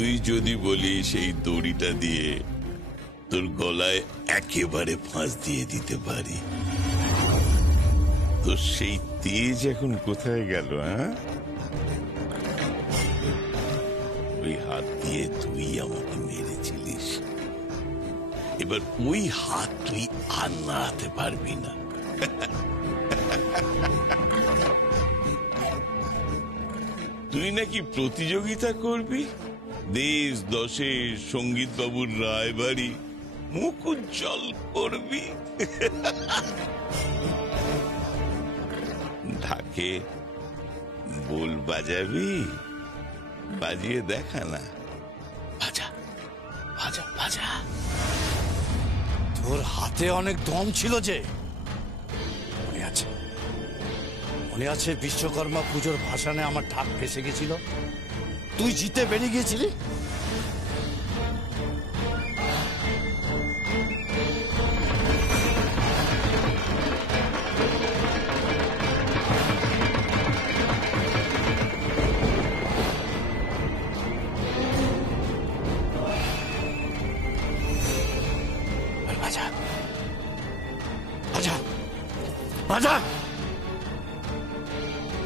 তুই যদি বলিস এই দড়িটা দিয়ে তোর গলায় একেবারে ফাঁস দিয়ে দিতে পারি, তো সেই তেজ এখন কোথায় গেল? ওই হাত দিয়ে তুই আমাকে মেরেছিলিস, এবার ওই হাত তুই আর নাড়াতে পারবি না। তুই নাকি প্রতিযোগিতা করবি দেশ দশের সঙ্গীত বাবুর রায়বাড়ি, মুখ উজ্জ্বল করবি। ঢাকে বোল বাজাবি, বাজিয়ে দেখা না। বাজা বাজা বাজা। তোর হাতে অনেক দম ছিল যে, মনে আছে? মনে আছে বিশ্বকর্মা পুজোর ভাসানে আমার ঢাক ফেসে গেছিল, তুই জিতে বেরিয়ে গিয়েছিলি। বাজা বাজা বাজা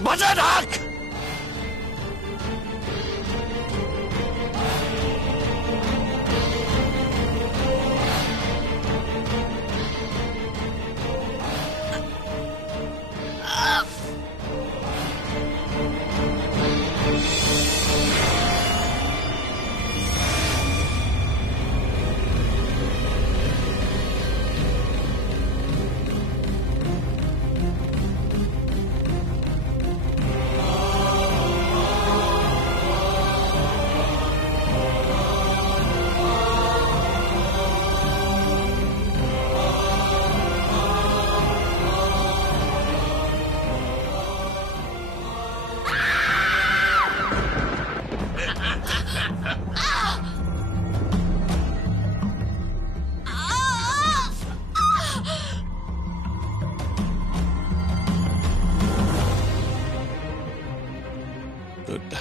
বাজা ঢাক।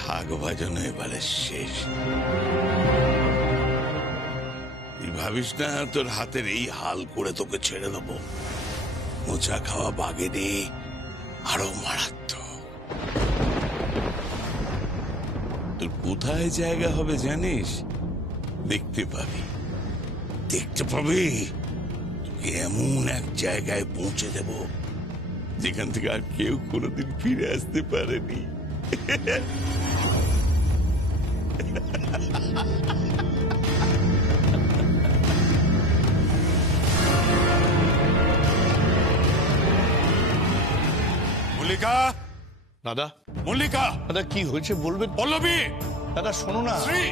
ঢাক বাজানো এবারে শেষ। তুই ভাবিস না তোর হাতের এই হাল করে তোকে ছেড়ে দেবো? মোচা খাওয়া বাঘেরে আরো মারাত্মক। তোর কোথায় জায়গা হবে জানিস? দেখতে পাবি, দেখতে পাবি তোকে এমন এক জায়গায় পৌঁছে দেব যেখান থেকে আর কেউ কোনোদিন ফিরে আসতে পারেনি। মল্লিকা, দাদা মল্লিকা, দাদা কি হয়েছে বলবেন? পল্লবী, দাদা শোনো না। শ্রী,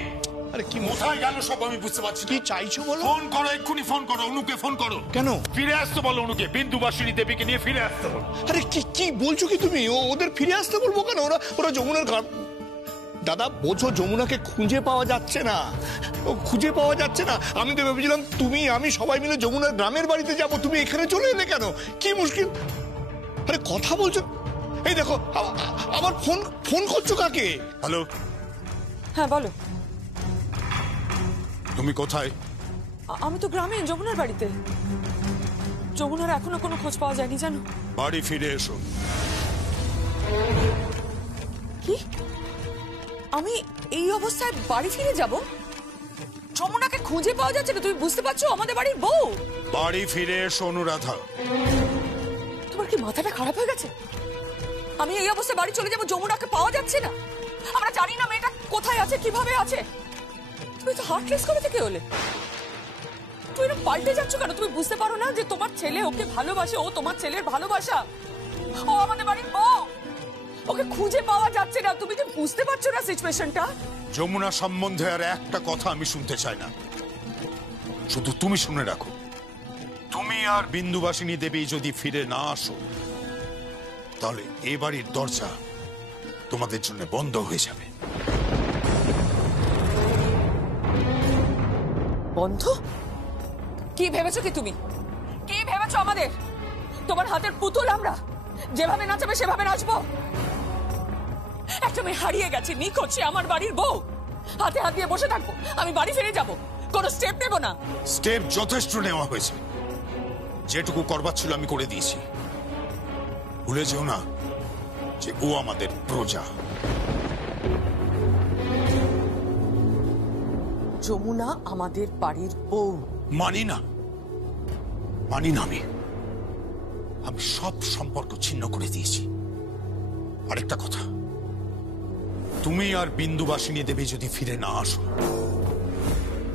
আরে কি কোথায় গেল সব আমি বুঝতে পারছি কি না। চাইছো বলো? ফোন করো, এক্ষুনি ফোন করো, অনুকে ফোন করো। কেন? ফিরে আসতে বলো অনুকে, বিন্দুবাসিনী দেবীকে নিয়ে ফিরে আসতে বলো। আরে কি কি বলছো কি তুমি? ওদের ফিরে আসতে বলবো কেন? ওরা যমুনার ঘাট। দাদা বোঝো, যমুনাকে খুঁজে পাওয়া যাচ্ছে না, ও খুঁজে পাওয়া যাচ্ছে না। আমি তো ভেবেছিলাম তুমি আমি সবাই মিলে যমুনার গ্রামের বাড়িতে যাব, তুমি এখানে চলে এলে কেন? কি মুশকিল? আরে কথা বলছো, এই দেখো আমার ফোন করছো কাকে? হ্যালো, হ্যাঁ বলো। তুমি কোথায়? আমি তো গ্রামে, যমুনার বাড়িতে। যমুনার এখনো কোনো খোঁজ পাওয়া যায়নি জানো। বাড়ি ফিরে এসো। কি? আমি এই অবস্থায় বাড়ি ফিরে যাব? যমুনাকে খুঁজে পাওয়া যাচ্ছে না, তুমি বুঝতে পারছো? আমাদের বাড়ির বউ। বাড়ি ফিরে এসো অনুরাধা। তোমার কি মাথাটা খারাপ হয়ে গেছে? আমি এই অবস্থায় বাড়ি চলে যাবো, যমুনাকে পাওয়া যাচ্ছে না। আমরা জানি না মেয়েটা কোথায় আছে, কিভাবে আছে। তুমি তো হার্টলেস করে থেকে হলে, তুমি না পাল্টে যাচ্ছ কেন? তুমি বুঝতে পারো না যে তোমার ছেলে ওকে ভালোবাসে, ও তোমার ছেলের ভালোবাসা, ও আমাদের বাড়ির বউ, ওকে খুঁজে পাওয়া যাচ্ছে না। তুমি কি বুঝতে পারছো না সিচুয়েশনটা? যমুনা সম্বন্ধে আর একটা কথা আমি শুনতে চাই না, শুধু তুমি শুনে রাখো, তুমি আর বিন্দুবাসিনী দেবী যদি ফিরে না আসো তাহলে এ বাড়ির দরজা তোমাদের জন্য বন্ধ হয়ে যাবে। বন্ধ? কি ভেবেছো কি তুমি? কি ভেবেছো আমাদের? তোমার হাতের পুতুল আমরা, যেভাবে নাচাবে সেভাবে নাচবো? একটা মেয়ে হারিয়ে গেছে, নিখোঁজ, আমার বাড়ির বউ। হাতে হাত দিয়ে বসে থাকবো? আমি বাড়ি ফিরে যাব, কোনো স্টেপ নেব না? স্টেপ যথেষ্ট নেওয়া হয়েছে, যেটুকু করবার ছিল আমি করে দিয়েছি। ভুলে যেও না যে ও আমাদের প্রজা। যমুনা আমাদের বাড়ির বউ। মানি না, আমি সব সম্পর্ক ছিন্ন করে দিয়েছি। আরেকটা কথা, তুমি আর বিন্দুবাসিনী দেবী যদি ফিরে না আসো,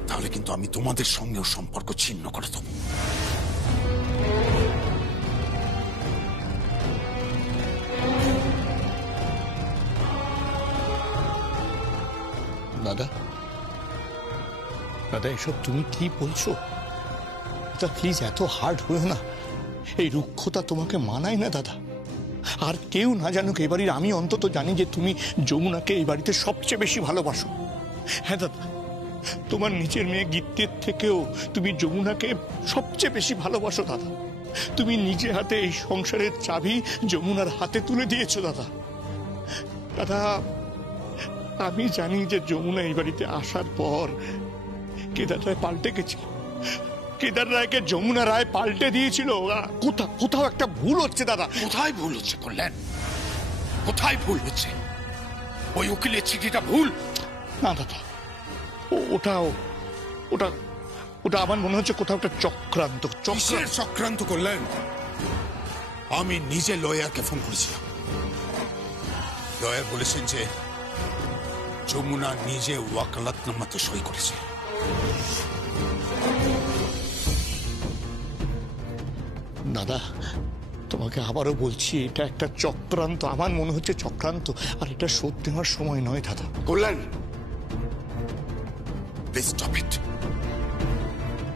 তাহলে কিন্তু আমি তোমাদের সঙ্গেও সম্পর্ক ছিন্ন করে দেবো। দাদা, দাদা, এসব তুমি কি বলছো? দাদা প্লিজ, এত হার্ড হয়ে না। এই রুক্ষতা তোমাকে মানায় না দাদা। আর কেউ না জানুক এই বাড়ির, আমি অন্তত জানি যে তুমি যমুনাকে এই বাড়িতে সবচেয়ে বেশি ভালোবাসো। হ্যাঁ দাদা, তোমার নিজের মেয়ে গীতের থেকেও তুমি যমুনাকে সবচেয়ে বেশি ভালোবাসো দাদা। তুমি নিজে হাতে এই সংসারের চাবি যমুনার হাতে তুলে দিয়েছো দাদা। দাদা, আমি জানি যে যমুনা এই বাড়িতে আসার পর কেদার রায় পাল্টে গেছিল। কেদার রায়কে যমুনা রায় পাল্টে দিয়েছিল। কোথাও একটা ভুল হচ্ছে দাদা। কোথায় ভুল হচ্ছে কল্যাণ? কোথায় ভুল হচ্ছে? ওই উকিলের চিঠিটা ভুল না দাদা, ওটা আমার মনে হচ্ছে কোথাও একটা চক্রান্ত। কিসের চক্রান্ত কল্যাণ? আমি নিজে লয়ারকে ফোন করেছিলাম। লয়ার বলেছেন যে যমুনা নিজে ওয়াকালাতনামাতে সই করেছে। দাদা, তোমাকে আবারও বলছি, এটা একটা চক্রান্ত। আমার মনে হচ্ছে চক্রান্ত, আর এটা শোধ নেওয়ার সময় নয় দাদা। কল্যাণ, প্লিজ স্টপ ইট।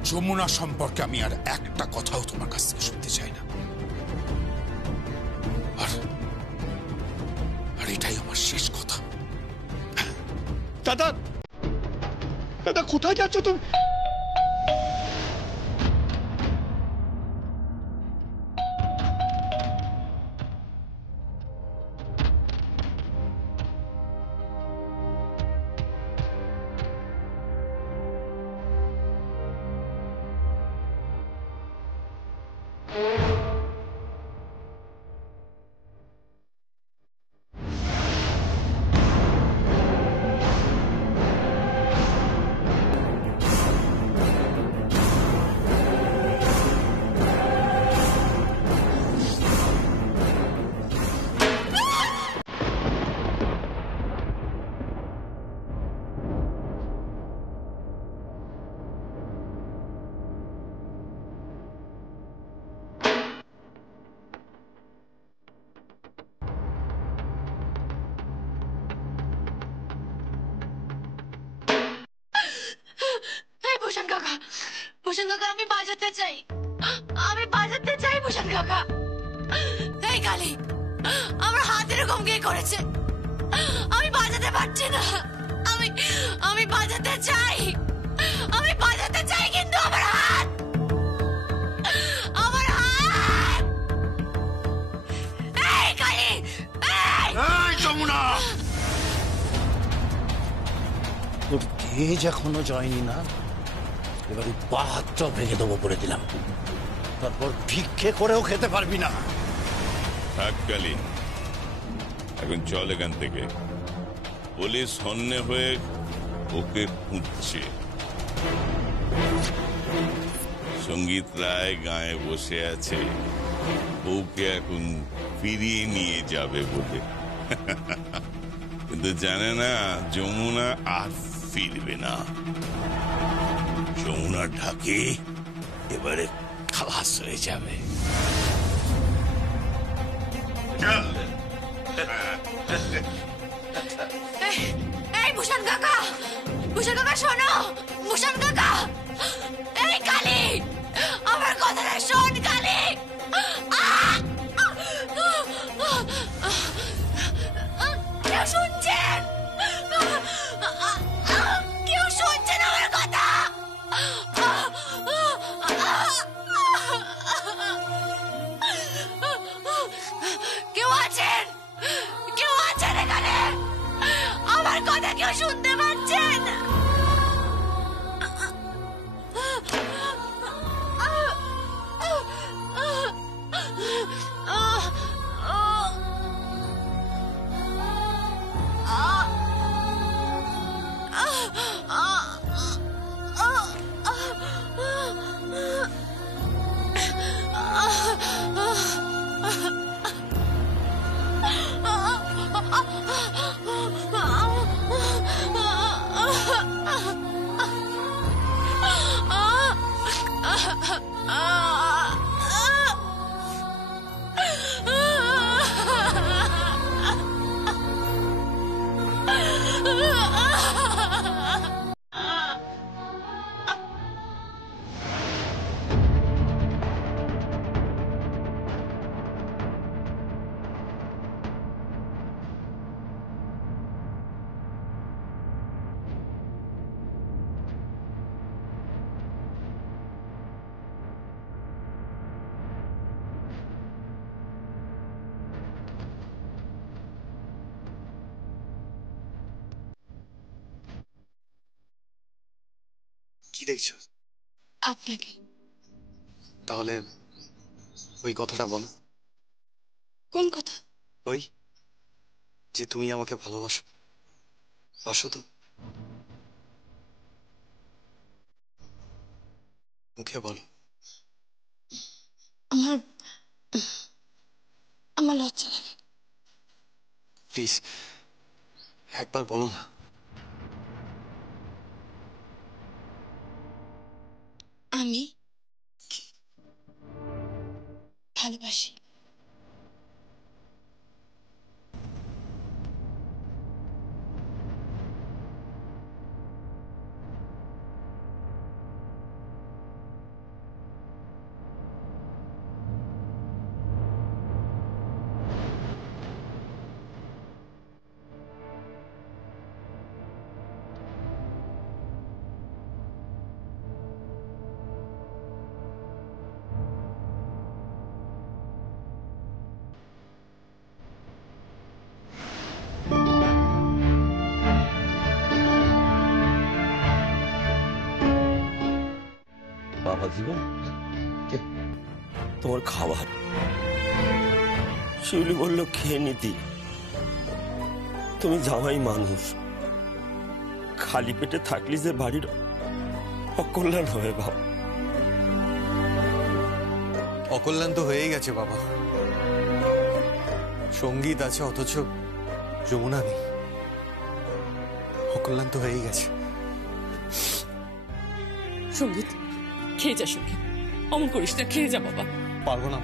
যমুনা সম্পর্কে আমি আর একটা কথাও তোমার কাছ থেকে শুনতে চাই না। আর এটাই আমার শেষ কথা। দাদা, দাদা, কোথায় যাচ্ছ তুমি? ভূষণ কাকা, আমি বাজাতে চাই, ভূষণ কাকা। এই কালী, আমার হাত এরকম কে করেছে? আমি বাজাতে পারছি না। আমি বাজাতে চাই, কিন্তু আমার হাত। এই কালী, এই যমুনা, তোর তেজ এখনো জয়নি না? এবারে পা হাতটা ভেঙে দেবো বলে দিলাম। তারপর ভিক্ষে করেও খেতে পারবি না। থাক কালী, এখন চল এখান থেকে। পুলিশ হন্যে হয়ে ওকে খুঁজছে। সঙ্গীত রায় গায়ে বসে আছে, ওকে এখন ফিরিয়ে নিয়ে যাবে বলে। কিন্তু জানে না যমুনা আর ফিরবে না। যমুনা ঢাকে এবারে খালাস হয়ে যাবে। এই ভূষণ কাকা, শোনো। ভূষণ কাকা, এই কালী, আমার কথাটা শোন কালী। কেউ শুনছেন? আমার কথা? কেউ আছেন এখানে? আমার কথা কেউ শুনতে পাচ্ছেন? কি দেখছো? আপনাকে। তাহলে ওই কথাটা বলো। কোন কথা? ওই যে তুমি আমাকে ভালোবাসো, বাসো তো? মুখে বলো। আমার আমার লজ্জা লাগে। প্লিজ একবার বলো না। আমি ভালোবাসি। বাবা জীবন, তোমার খাবার। শিউলি বলল খেয়ে নিতি। তুমি জামাই মানুষ, খালি পেটে থাকলি যে বাড়ির অকল্যাণ হবে বাবা। অকল্যাণ তো হয়েই গেছে বাবা। সঙ্গীত আছে অথচ যমুনা নেই। অকল্যাণ তো হয়েই গেছে। সঙ্গীত, খেয়ে যা সঙ্গীত, অমন করিস না, খেয়ে যা বাবা। পারবো না।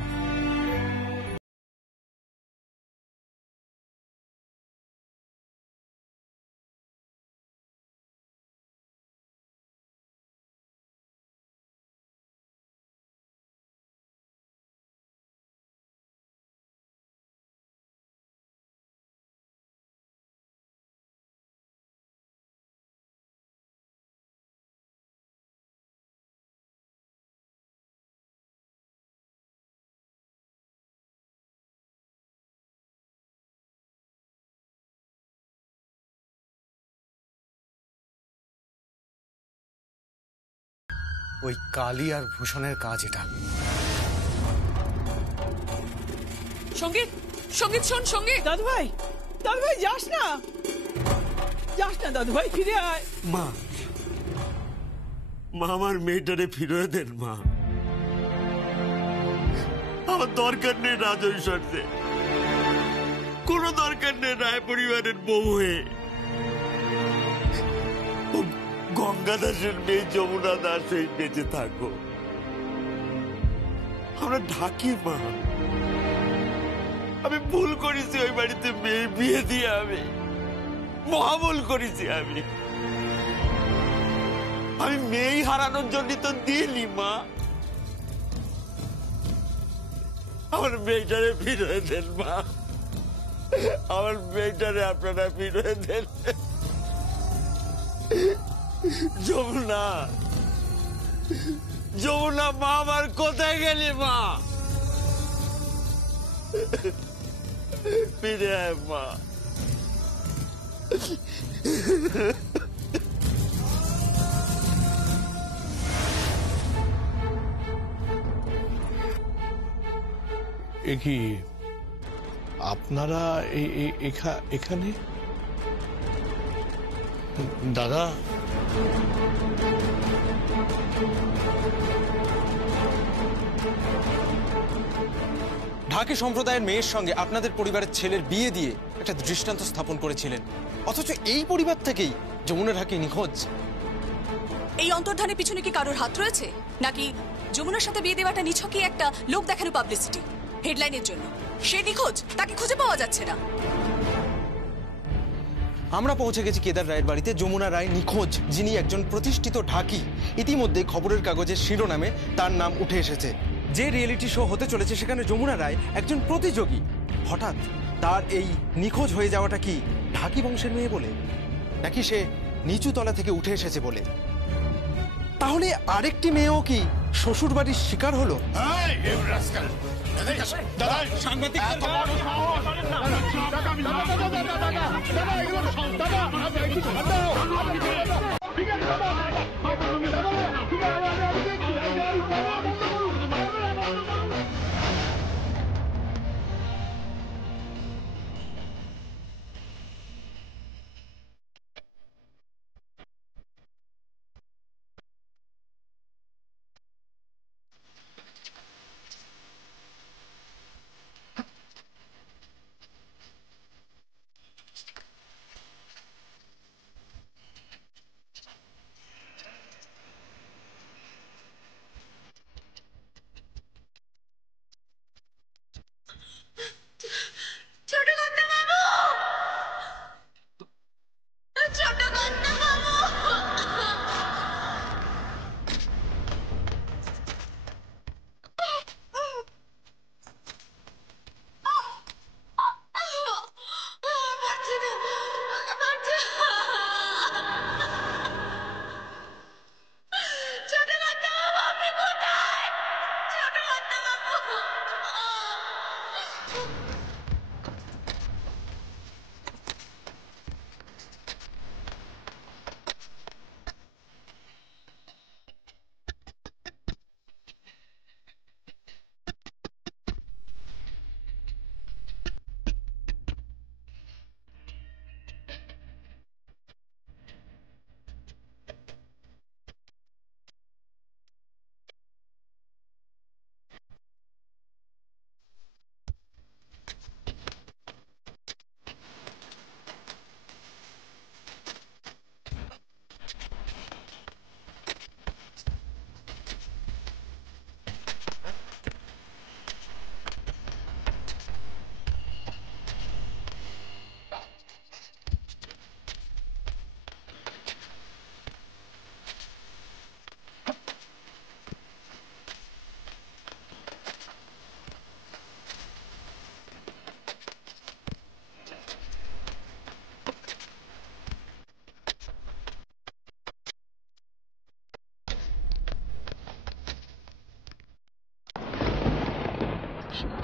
ওই কালী আর ভূষণের কাজ এটা। সঙ্গীত, সঙ্গীত শোন, সঙ্গীত। দাদু ভাই যাস না দাদু ভাই, ফিরে আয়। মা, মা আমার মেয়েটারে ফিরিয়ে দেন মা। আমার দরকার নেই রাজৈশ্বর্যে, কোনো দরকার নেই রায় পরিবারের বউ হয়ে। গঙ্গা দাসের মেয়ে যমুনা দাস হয়ে বেঁচে থাকো। আমরা ঢাকি মা। আমি ভুল করেছি ওই বাড়িতে মেয়ে বিয়ে দিয়ে, আমি মহাভুল করেছি। আমি মেয়েই হারানোর জন্য তো দিইনি মা। আমার মেয়েটারে ফিরে দেন মা, আমার মেয়েটারে আপনারা ফিরে দেন। যমুনা, যমুনা মা আমার কোথায় গেলি মা? ফিরে আয় মা। কি আপনারা এখানে? দাদা, বাকি সম্প্রদায়ের মেয়ের সঙ্গে আপনাদের পরিবারের ছেলের বিয়ে দিয়ে একটা দৃষ্টান্ত স্থাপন করেছিলেন, অথচ এই পরিবার থেকেই যমুনা ঢাকি নিখোঁজ। এই অন্তর্ধানের পিছনে কি কারোর হাত রয়েছে, নাকি যমুনার সাথে বিয়ে দেওয়াটা নিছকই একটা লোক দেখানো পাবলিসিটি, হেডলাইনের জন্য? সে নিখোঁজ, তাকে খুঁজে পাওয়া যাচ্ছে না। আমরা পৌঁছে গেছি কেদার রায়ের বাড়িতে। যমুনা রায় নিখোঁজ, যিনি একজন প্রতিষ্ঠিত ঢাকি। ইতিমধ্যে খবরের কাগজের শিরোনামে তার নাম উঠে এসেছে। যে রিয়েলিটি শো হতে চলেছে সেখানে যমুনা রায় একজন প্রতিযোগী। হঠাৎ তার এই নিখোঁজ হয়ে যাওয়াটা কি ঢাকি বংশের মেয়ে বলে, নাকি সে নিচু তলা থেকে উঠে এসেছে বলে? তাহলে আরেকটি মেয়েও কি শ্বশুর বাড়ির শিকার হলো?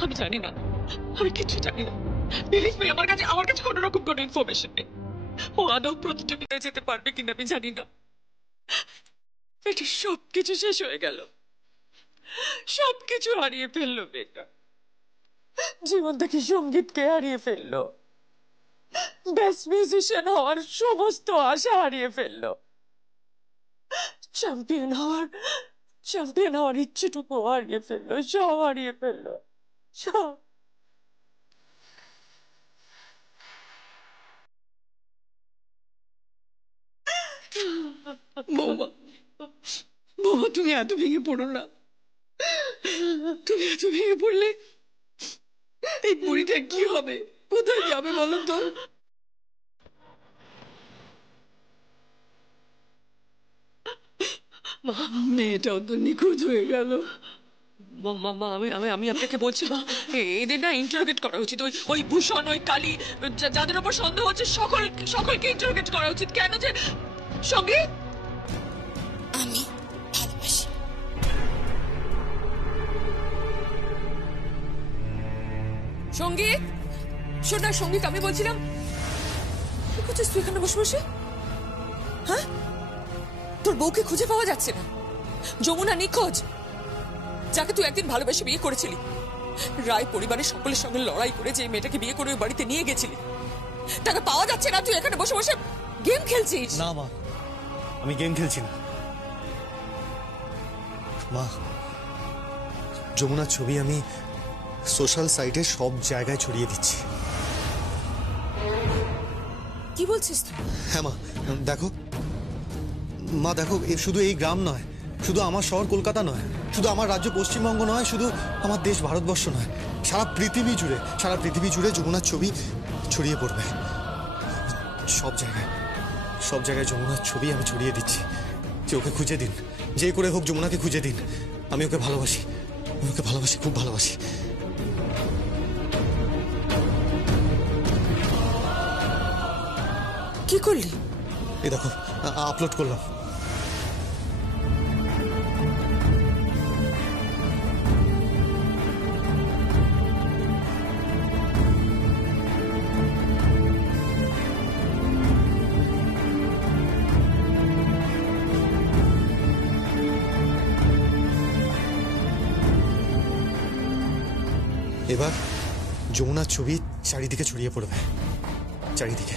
আমি জানি না, আমি কিছু জানি না। বিলিভ মি, আমার কাছে কোনো রকম কোনো ইনফরমেশন নেই। ও আদৌ প্রতিযোগিতায় যেতে পারবে কিনা আমি জানি না। এটা সবকিছু শেষ হয়ে গেল, সবকিছু হারিয়ে ফেললো মেয়েটা। জীবন থেকে সঙ্গীতকে হারিয়ে ফেললো, বেস্ট মিউজিশিয়ান হওয়ার সমস্ত আশা হারিয়ে ফেললো, চ্যাম্পিয়ন হওয়ার ইচ্ছেটুকু হারিয়ে ফেললো, সব হারিয়ে ফেললো, সব। বৌমা, তুমি এত ভেঙে পড়ো না। তুমি এত ভেঙে পড়লে এই বুড়িটা কি হবে, কোথায় যাবে বলো তো? মেয়েটাও তো নিখোঁজ হয়ে গেল। মামা, আমি আপনাকে বলছি মা, এদের না ইন্টারোগেট করা উচিত। ওই ভূষণ, ওই কালী, যাদের উপর সন্দেহ হচ্ছে সকলকে ইন্টারোগেট করা উচিত। কেন যে সঙ্গে আমি ভালোবাসি। সঙ্গীত, শোন না সঙ্গীত, আমি বলছিলাম কি করছিস তুই এখানে বসে বসে? হ্যাঁ, তোর বউকে খুঁজে পাওয়া যাচ্ছে না। যমুনা নিখোঁজ, যাকে তুই একদিন ভালোবেসে বিয়ে করেছিলি। রায় পরিবারের সকলের সঙ্গে লড়াই করে যে মেয়েটাকে বিয়ে করে ওই বাড়িতে নিয়ে গেছিলি, তাকে পাওয়া যাচ্ছে না। তুই এখানে বসে বসে গেম খেলছিস। না মা, আমি গেম খেলছি না মা। যমুনার ছবি আমি সোশ্যাল সাইটে সব জায়গায় ছড়িয়ে দিচ্ছি। কি বলছিস তুই? হ্যাঁ মা, দেখো মা, দেখো শুধু এই গ্রাম নয়, শুধু আমার শহর কলকাতা নয়, শুধু আমার রাজ্য পশ্চিমবঙ্গ নয়, শুধু আমার দেশ ভারতবর্ষ নয়, সারা পৃথিবী জুড়ে যমুনার ছবি ছড়িয়ে পড়বে। সব জায়গায় যমুনার ছবি আমি ছড়িয়ে দিচ্ছি যে ওকে খুঁজে দিন, যে করে হোক যমুনাকে খুঁজে দিন। আমি ওকে ভালোবাসি, খুব ভালোবাসি। কি করলি? এই দেখো, আপলোড করলাম। এবার যমুনার ছবি চারিদিকে ছড়িয়ে পড়বে, চারিদিকে।